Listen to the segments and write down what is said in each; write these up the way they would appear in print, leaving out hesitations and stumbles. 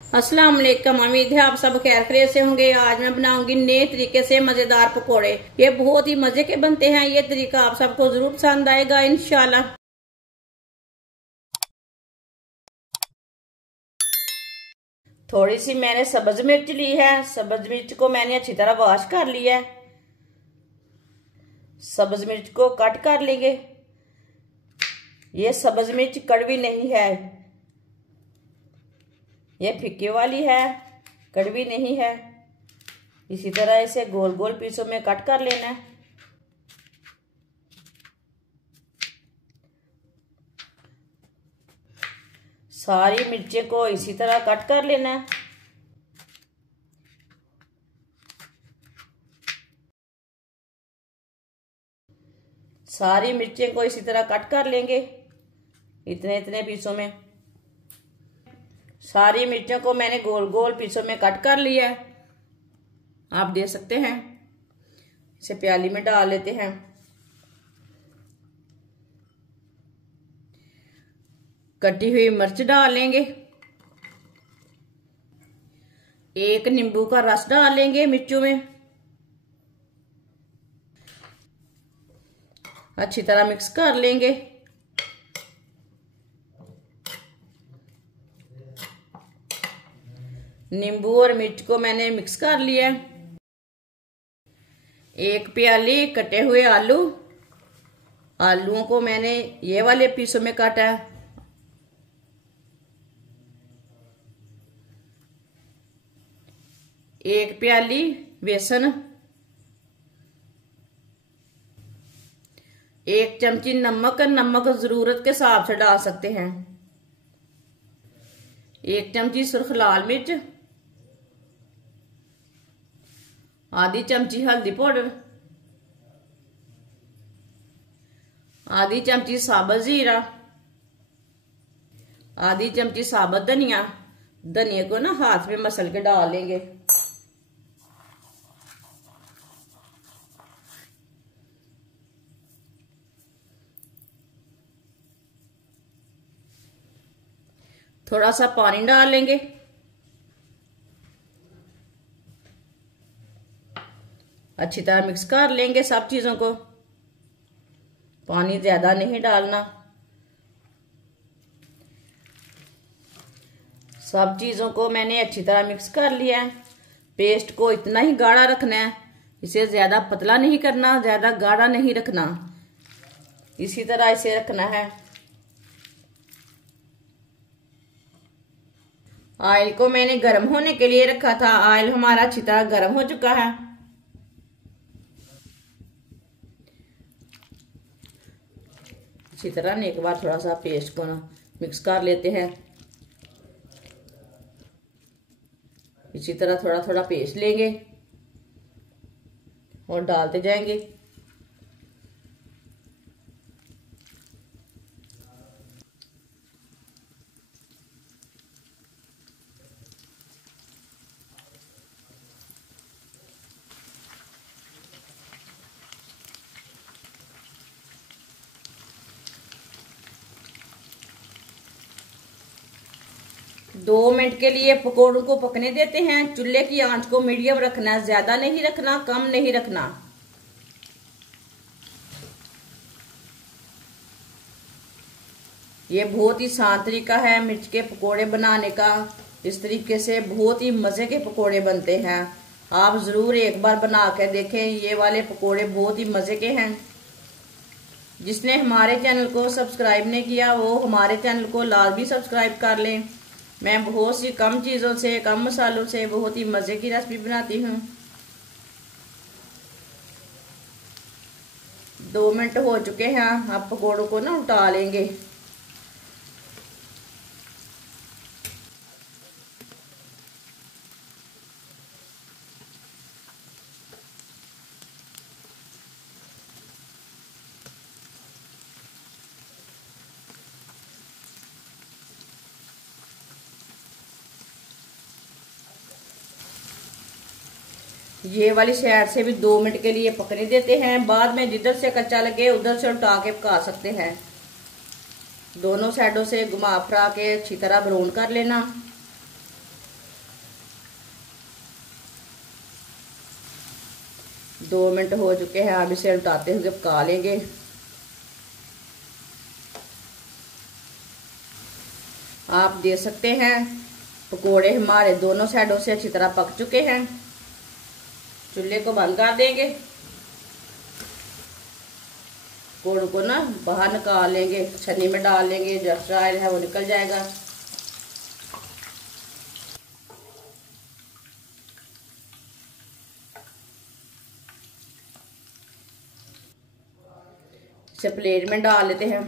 अस्सलाम वालेकुम। उम्मीद है आप सब खैर खैरियत से होंगे। आज मैं बनाऊंगी नए तरीके से मजेदार पकोड़े। ये बहुत ही मजे के बनते हैं। ये तरीका आप सबको जरूर पसंद आएगा इंशाल्लाह। थोड़ी सी मैंने सब्ज मिर्च ली है। सब्ज मिर्च को मैंने अच्छी तरह वॉश कर लिया है। सब्ज मिर्च को कट कर लेंगे। ये सब्ज मिर्च कड़वी नहीं है, ये फिक्की वाली है, कड़वी नहीं है। इसी तरह इसे गोल गोल पीसों में कट कर लेना है। सारी मिर्चें को इसी तरह कट कर लेना है। सारी मिर्चें को इसी तरह कट कर लेंगे, इतने इतने पीसों में। सारी मिर्चों को मैंने गोल गोल पीसों में कट कर लिया है। आप देख सकते हैं। इसे प्याली में डाल लेते हैं। कटी हुई मिर्च डाल लेंगे। एक नींबू का रस डाल लेंगे मिर्चों में। अच्छी तरह मिक्स कर लेंगे। नींबू और मिर्च को मैंने मिक्स कर लिया। एक प्याली कटे हुए आलू। आलूओं को मैंने ये वाले पीसों में काटा है। एक प्याली बेसन। एक चमची नमक। नमक जरूरत के हिसाब से डाल सकते हैं। एक चमची सुर्ख लाल मिर्च। आधी चमची हल्दी पाउडर। आधी चमची साबुत जीरा। आधी चमची साबुत धनिया। धनिया को ना हाथ में मसल के डाल लेंगे। थोड़ा सा पानी डाल लेंगे। अच्छी तरह मिक्स कर लेंगे सब चीजों को। पानी ज्यादा नहीं डालना। सब चीजों को मैंने अच्छी तरह मिक्स कर लिया है। पेस्ट को इतना ही गाढ़ा रखना है। इसे ज्यादा पतला नहीं करना, ज्यादा गाढ़ा नहीं रखना। इसी तरह इसे रखना है। ऑयल को मैंने गर्म होने के लिए रखा था। ऑयल हमारा अच्छी तरह गर्म हो चुका है। अच्छी तरह एक बार थोड़ा सा पेस्ट को ना मिक्स कर लेते हैं। इसी तरह थोड़ा थोड़ा पेस्ट लेंगे और डालते जाएंगे। दो मिनट के लिए पकौड़ों को पकने देते हैं। चूल्हे की आंच को मीडियम रखना है, ज्यादा नहीं रखना, कम नहीं रखना। ये बहुत ही आसान तरीका है मिर्च के पकोड़े बनाने का। इस तरीके से बहुत ही मजे के पकोड़े बनते हैं। आप जरूर एक बार बना कर देखें। ये वाले पकोड़े बहुत ही मजे के हैं। जिसने हमारे चैनल को सब्सक्राइब नहीं किया वो हमारे चैनल को लाजमी सब्सक्राइब कर लें। मैं बहुत सी कम चीज़ों से, कम मसालों से बहुत ही मज़े की रेसिपी बनाती हूँ। 2 मिनट हो चुके हैं। अब पकौड़ों को ना उल्टा लेंगे। ये वाली साइड से भी 2 मिनट के लिए पकने देते हैं। बाद में जिधर से कच्चा लगे उधर से उल्टा के पका सकते हैं। दोनों साइडों से घुमा फिरा के अच्छी तरह ब्राउन कर लेना। 2 मिनट हो चुके हैं, अब इसे उल्टाते हुए पका लेंगे। आप देख सकते हैं पकोड़े हमारे दोनों साइडों से अच्छी तरह पक चुके हैं। चूल्हे को बंद कर देंगे। पकोड़ों को ना बाहर निकाल लेंगे, छन्नी में डाल लेंगे, जो एक्स्ट्रा ऑयल है वो निकल जाएगा। इसे प्लेट में डाल लेते हैं।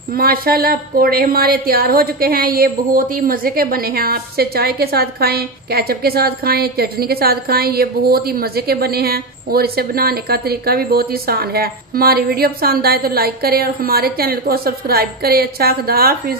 माशाल्लाह पकोड़े हमारे तैयार हो चुके हैं। ये बहुत ही मजे के बने हैं। आप इसे चाय के साथ खाएं, केचप के साथ खाएं, चटनी के साथ खाएं। ये बहुत ही मजे के बने हैं और इसे बनाने का तरीका भी बहुत ही आसान है। हमारी वीडियो पसंद आए तो लाइक करें और हमारे चैनल को सब्सक्राइब करें। अच्छा खुदा हाफिज।